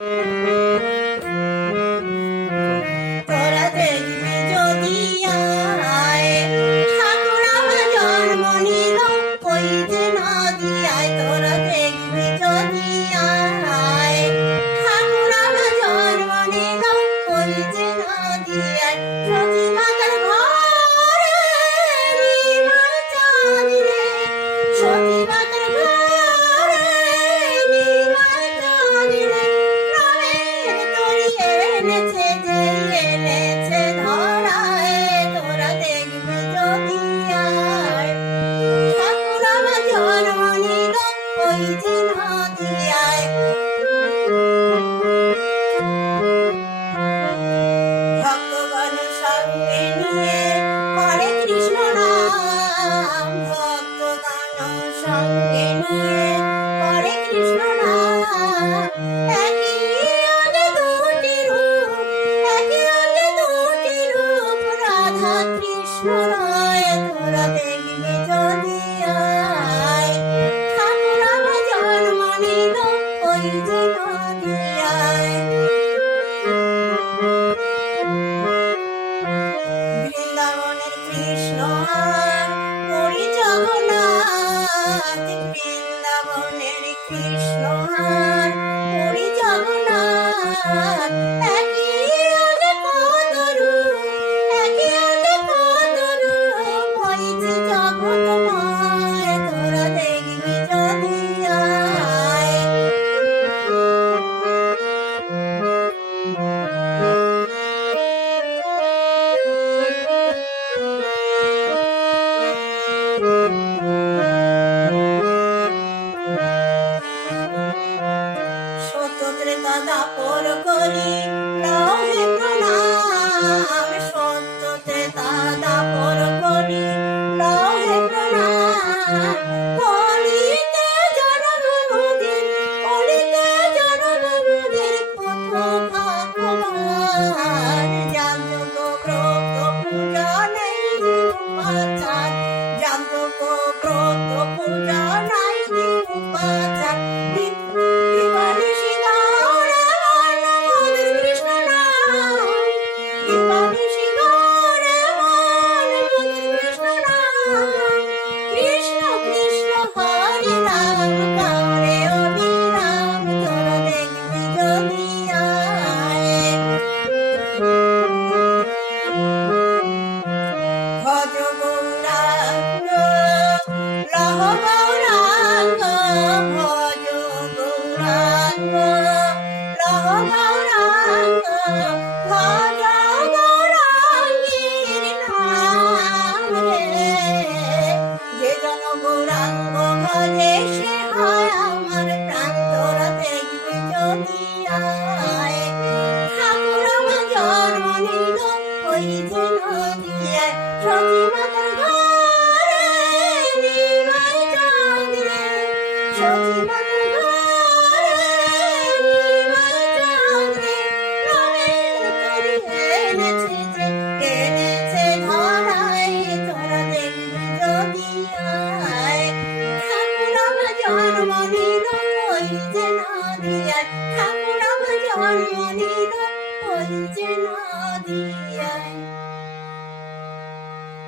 তোরা দেখবি যদি আয়, ঠাকুর আমার জন্ম নিল ওই যে নদিয়ায়। তোরা দেখবি যদি আয়, ঠাকুর আমার জন্ম নিল ওই যে নদিয়ায়। সতী মাতার ঘরে নির্মল চাঁদ রে, সতী মাতার ঘরে নির্মল চাঁদ রে। প্রাণের তরি এনেছে যে এনেছে ধরায়। তোরা দেখবি যদি আয়, ঠাকুর আমার জন্ম নিল ওই যে নদিয়ায়। ভক্তগণ সঙ্গে নিয়ে করে কৃষ্ণ নাম, ভক্তগণ সঙ্গে নিয়ে করে কৃষ্ণ নাম। একই আগে দুটি রূপ, একই আগে দুটি রূপ, রাধা কৃষ্ণ নয়। তোরা দেখবি যদি আয়, ঠাকুর আমার জন্ম নিল ওই যে নদিয়ায়। বৃন্দাবনের কৃষ্ণ আর পুরী জগন্নাথ, বৃন্দাবনের কৃষ্ণ আর পুরী জগন্নাথ। একই আগে কত রূপ, একই আগে কত রূপ, ওই যে জগৎময়। তোরা দেখবি যদি আয়। সত্য ত্রেতা দাপর করি লহে প্রণাম, সত্য ত্রেতা দাপর করি লহে প্রণাম। কলিতে জনম মোদের, কলিতে জনম মোদের কত ভাগ্যবান। জাগ্রত ব্রত পূজা নেই উপাচার, জাগ্রত ব্রত পূজা নাই উপাচার। দিবানিশি গৌরে মন মোদের কৃষ্ণ নাম, দিবানিশি গৌরে মন মোদের কৃষ্ণ নাম। কৃষ্ণ কৃষ্ণ হরে রাম গৌরে অবিরাম। তোরা দেখবি যদি আয়, ভজ গৌরাঙ্গ লহ গৌরাঙ্গ, ভজ গৌরাঙ্গ লহ গৌরাঙ্গ। ভজ গৌরাঙ্গীর নাম রে, যে জন গৌরাঙ্গ ভজে সে হয় আমার প্রাণ। তোরা দেখবি যদি আয়, ঠাকুর আমার জন্ম নিল ওই যে নদিয়ায়। সতী মাতার ঘরে নির্মল চাঁদ রে, সতী মাতার